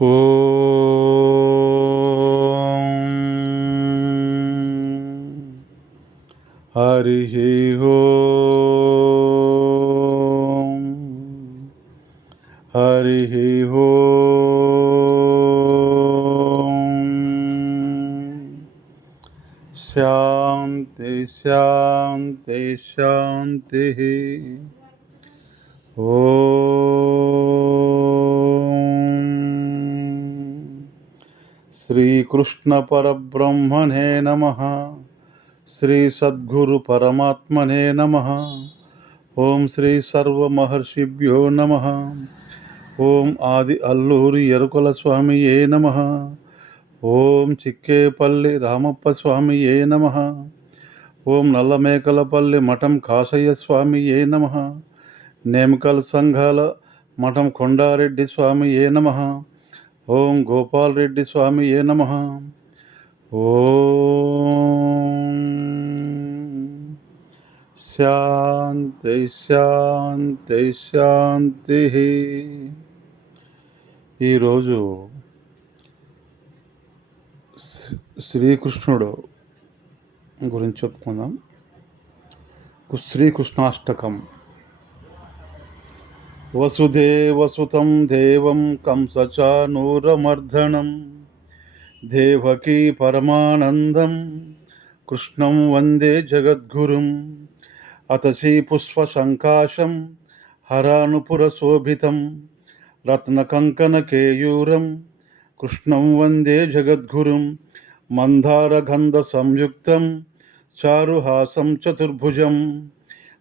ఓం హరి ఓం హరి ఓం శాంతి శాంతి శాంతి. శ్రీకృష్ణ పరబ్రహ్మణే నమః. శ్రీ సద్గురు పరమాత్మనే నమః. ఓం శ్రీ సర్వమహర్షిభ్యో నమః. ఓం ఆది అల్లూరి ఎరుకుల స్వామియే నమః. ఓం చిక్కేపల్లి రామప్ప స్వామియే నమః. ఓం నల్లమేకలపల్లి మఠం కాసయ్య స్వామియే నమః. నేమకల్ సంఘాల మఠం కొండారెడ్డి స్వామియే నమః. ఓం గోపాల్ రెడ్డి స్వామియే నమః. ఓం శాంతి శాంతి శాంతి. ఈరోజు శ్రీకృష్ణుడు గురించి చెప్పుకుందాం. శ్రీకృష్ణాష్టకం. వసుదేవసుతం దేవం కంసచానూరమర్దనం దేవకీ పరమానందం కృష్ణం వందే జగద్గురుం. అతసీ పుష్పశంకాశం హరానుపురశోభితం రత్నకంకణకేయూరం కృష్ణం వందే జగద్గురుం. మందారగంధ సంయుక్తం చారుహాసం చతుర్భుజం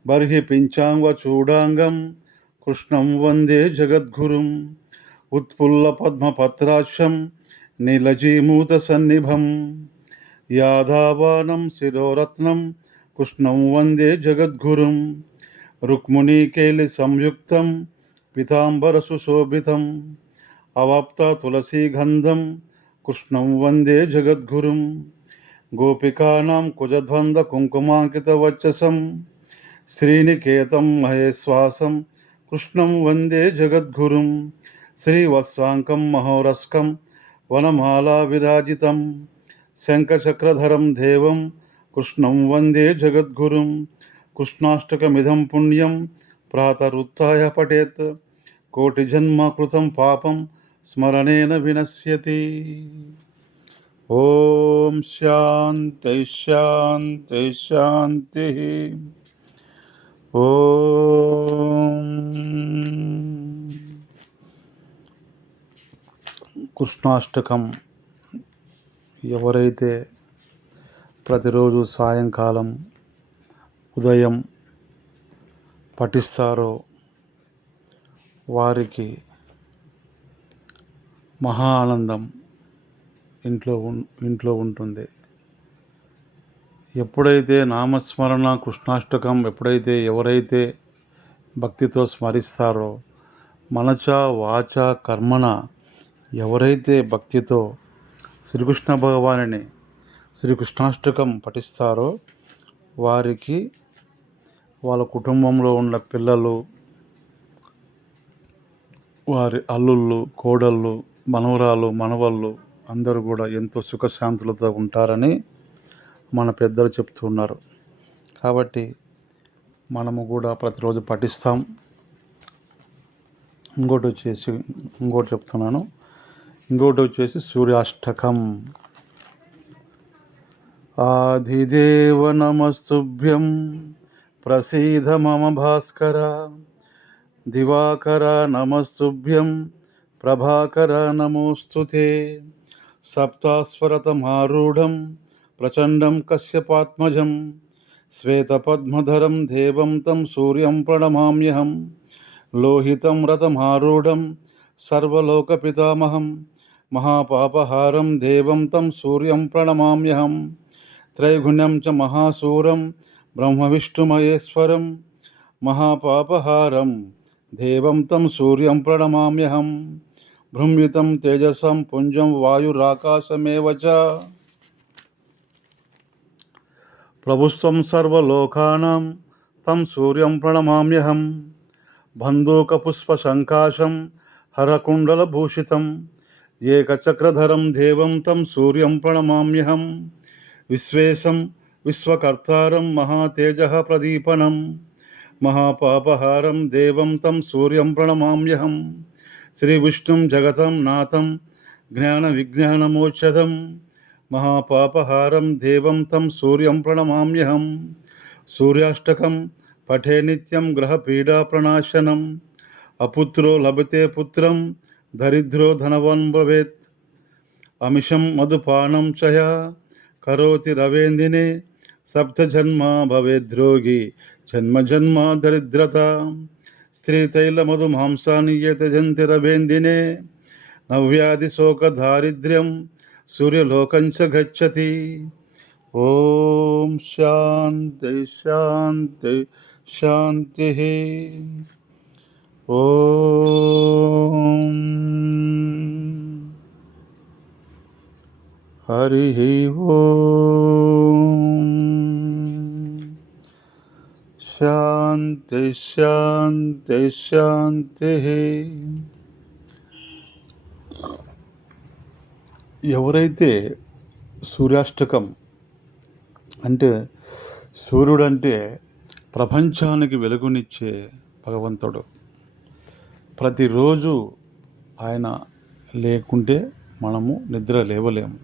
బర్హి పించాంగచూడాంగం కృష్ణం వందే జగద్గురుం. ఉత్పుల్ల పద్మపత్రాక్షం నీలజీమూత సన్నిభం యాదావానం శిరోరత్నం కృష్ణం వందే జగద్గురుం. రుక్మిణీకేలి సంయుక్తం పీతాంబర సుశోభితం అవాప్త తులసీగంధం కృష్ణం వందే జగద్గురుం. గోపికానాం కుజద్వంద కుంకుమాంకిత వచ్చసం శ్రీనికేతం మహేశ్వాసం కృష్ణం వందే జగద్గురుం. శ్రీవత్సాంకం మహోరస్కం వనమాలా విరాజితం శంఖచక్రధరం దేవం కృష్ణం వందే జగద్గురుం. కృష్ణాష్టకమిదం పుణ్యం ప్రాతరుత్థాయ పఠేత్ కోటిజన్మ కృతం పాపం స్మరణేన వినశ్యతి. ఓం శాంతి శాంతి శాంతి. ఓం కృష్ణాష్టకం ఎవరైతే ప్రతిరోజు సాయంకాలం ఉదయం పఠిస్తారో వారికి మహా ఆనందం ఇంట్లో ఉంటుంది. ఎప్పుడైతే నామస్మరణ కృష్ణాష్టకం ఎవరైతే భక్తితో స్మరిస్తారో మనచ వాచ కర్మణ ఎవరైతే భక్తితో శ్రీకృష్ణ భగవానుని శ్రీకృష్ణాష్టకం పఠిస్తారో వారికి వాళ్ళ కుటుంబంలో ఉన్న పిల్లలు, వారి అల్లుళ్ళు, కోడళ్ళు, మనవరాలు, మనవళ్ళు అందరూ కూడా ఎంతో సుఖశాంతులతో ఉంటారని మన పెద్దలు చెప్తున్నారు. కాబట్టి మనము కూడా ప్రతిరోజు పఠిస్తాం. ఇంకోటి చెప్తున్నాను. ఇంకోటి వచ్చేసి సూర్యాష్టకం. ఆదిదేవ నమస్తుభ్యం ప్రసీద మమ భాస్కర దివాకర నమస్తుభ్యం ప్రభాకర నమోస్తుతే. సప్తాస్వరతమారూఢం ప్రచండం కశ్యపాత్మజం శ్వేతపద్మధరం దేవం తం సూర్యం ప్రణమామ్యహం. లోహితం రథమారూఢం సర్వలోకపితామహం మహాపాపహారం దేవం తం సూర్యం ప్రణమామ్యహం. త్రైగుణ్యం చ మహాసూరం బ్రహ్మవిష్ణుమహేశ్వరం మహాపాపహారం దేవం తం సూర్యం ప్రణమామ్యహం. భృంయుతం తేజసం పుంజం వాయురాకాశమేవ చ ప్రభుత్వం సర్వలోకానాం తం సూర్యం ఏకచక్రధరం దేవం తం సూర్యం ప్రణమామ్యహం. విశ్వేశం విశ్వకర్తారం మహాతేజః ప్రదీపనం. మహాపాపహారం దేవం తం సూర్యం ప్రణమామ్యహం. శ్రీవిష్ణుం జగతం నాథం జ్ఞాన విజ్ఞానమోక్షదం. మహాపాపహారం దేవం తం సూర్యం ప్రణమామ్యహం. సూర్యాష్టకం పఠే నిత్యం గ్రహపీడా ప్రణాశనం. అపుత్రో లభతే పుత్రం దరిద్రో ధనవాన్ భవేత్. అమిషం మధుపానం చయ కరోతి రవేందినే. సప్తజన్మా భవేద్రోగి జన్మ జన్మ దరిద్రత. స్త్రీతైల మధు మాంసాన్ని యతజంతి రవేందినే. నవ్యాధి శోక దారిద్ర్యం సూర్యలోకంచ గచ్చతి. ఓం శాంతి శాంతి శాంతి. ఓం హరి ఓం. శాంతి శాంతి శాంతి. ఎవరైతే సూర్యాష్టకం అంటే సూర్యుడంటే ప్రపంచానికి వెలుగునిచ్చే భగవంతుడు. ప్రతిరోజు ఆయన లేకుంటే మనము నిద్ర లేవలేము.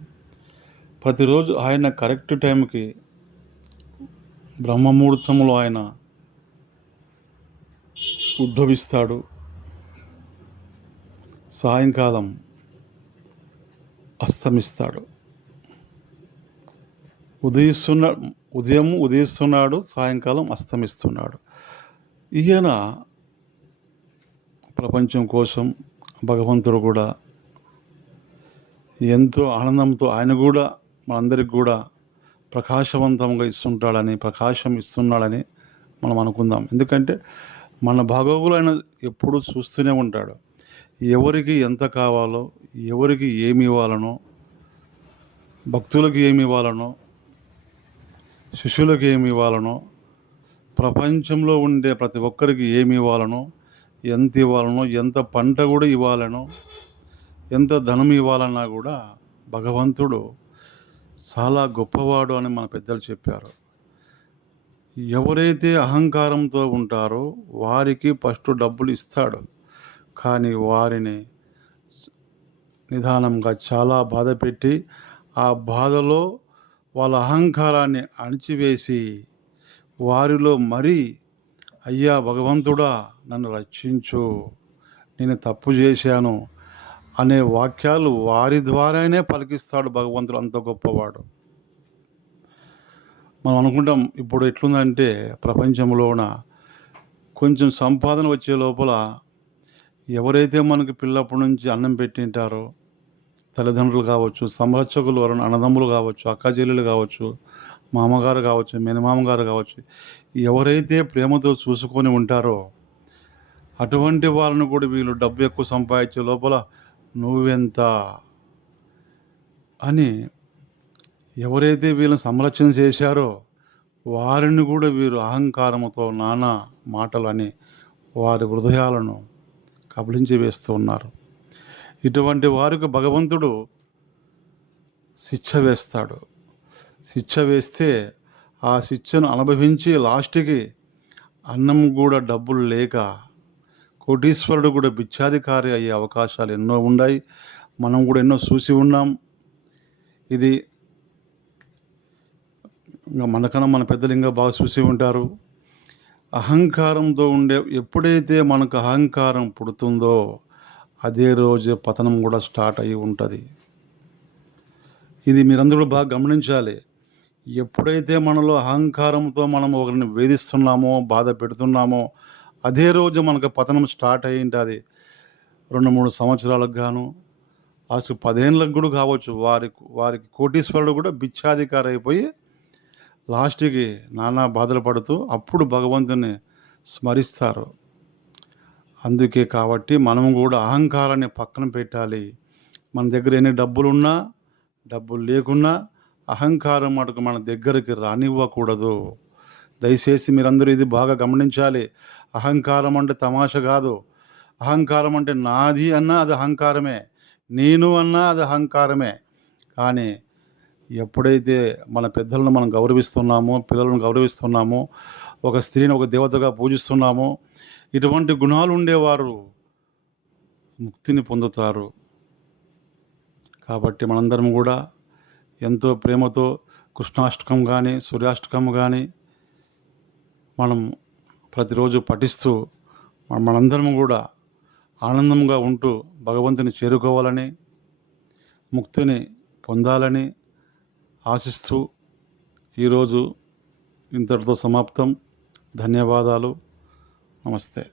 ప్రతిరోజు ఆయన కరెక్ట్ టైంకి బ్రహ్మముహూర్తంలో ఆయన ఉద్భవిస్తాడు. సాయంకాలం అస్తమిస్తాడు. ఉదయం ఉదయిస్తున్నాడు, సాయంకాలం అస్తమిస్తున్నాడు. ఈయన ప్రపంచం కోసం భగవంతుడు కూడా ఎంతో ఆనందంతో ఆయన కూడా మనందరికి కూడా ప్రకాశవంతంగా ఇస్తుంటాడని, ప్రకాశం ఇస్తున్నాడని మనం అనుకుందాం. ఎందుకంటే మన బాగోగులు ఆయన ఎప్పుడూ చూస్తూనే ఉంటాడు. ఎవరికి ఎంత కావాలో, ఎవరికి ఏమి ఇవ్వాలనో, భక్తులకు ఏమి ఇవ్వాలనో, శిష్యులకు ఏమి ఇవ్వాలనో, ప్రపంచంలో ఉండే ప్రతి ఒక్కరికి ఏమి ఇవ్వాలనో, ఎంత ఇవ్వాలనో, ఎంత పంట కూడా ఇవ్వాలనో, ఎంత ధనం ఇవ్వాలన్నా కూడా భగవంతుడు చాలా గొప్పవాడు అని మన పెద్దలు చెప్పారు. ఎవరైతే అహంకారంతో ఉంటారో వారికి ఫస్ట్ డబ్బులు ఇస్తాడు. కానీ వారిని నిదానంగా చాలా బాధ పెట్టి ఆ బాధలో వాళ్ళ అహంకారాన్ని అణిచివేసి వారిలో మరీ అయ్యా భగవంతుడా నన్ను రక్షించు, నేను తప్పు చేశాను అనే వాక్యాలు వారి ద్వారానే పలికిస్తాడు భగవంతుడు. అంత గొప్పవాడు. మనం అనుకుంటాం ఇప్పుడు ఎట్లుందంటే ప్రపంచంలోన కొంచెం సంపాదన వచ్చే లోపల ఎవరైతే మనకు పిల్లప్పటి నుంచి అన్నం పెట్టింటారో, తల్లిదండ్రులు కావచ్చు, సంరక్షకులు అన్నదమ్ములు కావచ్చు, అక్క చెల్లెలు కావచ్చు, మామగారు కావచ్చు, మేనమామగారు కావచ్చు, ఎవరైతే ప్రేమతో చూసుకొని ఉంటారో అటువంటి వాళ్ళను కూడా వీళ్ళు డబ్బు ఎక్కువ సంపాదించే లోపల నువ్వెంత అని ఎవరైతే వీళ్ళని సంరక్షణ చేశారో వారిని కూడా వీరు అహంకారంతో నానా మాటలని వారి హృదయాలను కబళించి వేస్తూ ఉన్నారు. ఇటువంటి వారికి భగవంతుడు శిక్ష వేస్తాడు. శిక్ష వేస్తే ఆ శిక్షను అనుభవించి లాస్ట్కి అన్నం కూడా డబ్బులు లేక కోటీశ్వరుడు కూడా బిచ్చాధికారి అయ్యే అవకాశాలు ఎన్నో ఉన్నాయి. మనం కూడా ఎన్నో చూసి ఉన్నాం. ఇది ఇంకా మనకన్నా మన పెద్దలు ఇంకా బాగా చూసి ఉంటారు. అహంకారంతో ఎప్పుడైతే మనకు అహంకారం పుడుతుందో అదే రోజు పతనం కూడా స్టార్ట్ అయ్యి ఉంటుంది. ఇది మీరందరూ బాగా గమనించాలి. ఎప్పుడైతే మనలో అహంకారంతో మనం ఒకరిని వేధిస్తున్నామో, బాధ పెడుతున్నామో అదే రోజు మనకు పతనం స్టార్ట్ అయ్యి ఉంటుంది. 2-3 సంవత్సరాలకు గాను అసలు 10 ఏళ్ళకు కూడా కావచ్చు. వారికి కోటీశ్వరుడు కూడా బిచ్చాధికారి అయిపోయి లాస్ట్కి నానా బాధలు పడుతూ అప్పుడు భగవంతుని స్మరిస్తారు. అందుకే కాబట్టి మనం కూడా అహంకారాన్ని పక్కన పెట్టాలి. మన దగ్గర ఎన్ని డబ్బులున్నా, డబ్బులు లేకున్నా అహంకారం మటుకు మన దగ్గరికి రానివ్వకూడదు. దయచేసి మీరందరూ ఇది బాగా గమనించాలి. అహంకారం అంటే తమాష కాదు. అహంకారం అంటే నాది అన్నా అది అహంకారమే, నేను అన్నా అది అహంకారమే. కానీ ఎప్పుడైతే మన పెద్దలను మనం గౌరవిస్తున్నామో, పిల్లలను గౌరవిస్తున్నామో, ఒక స్త్రీని ఒక దేవతగా పూజిస్తున్నామో, ఇటువంటి గుణాలు ఉండేవారు ముక్తిని పొందుతారు. కాబట్టి మనందరం గూడా ఎంతో ప్రేమతో కృష్ణాష్టకం గానీ, సూర్యాష్టకం గానీ మనం ప్రతిరోజు పఠిస్తూ మనందరం గూడా ఆనందంగా ఉంటూ భగవంతుని చేరుకోవాలని, ముక్తిని పొందాలని ఆశిస్తూ ఈరోజు ఇంతటితో సమాప్తం. ధన్యవాదాలు. నమస్తే.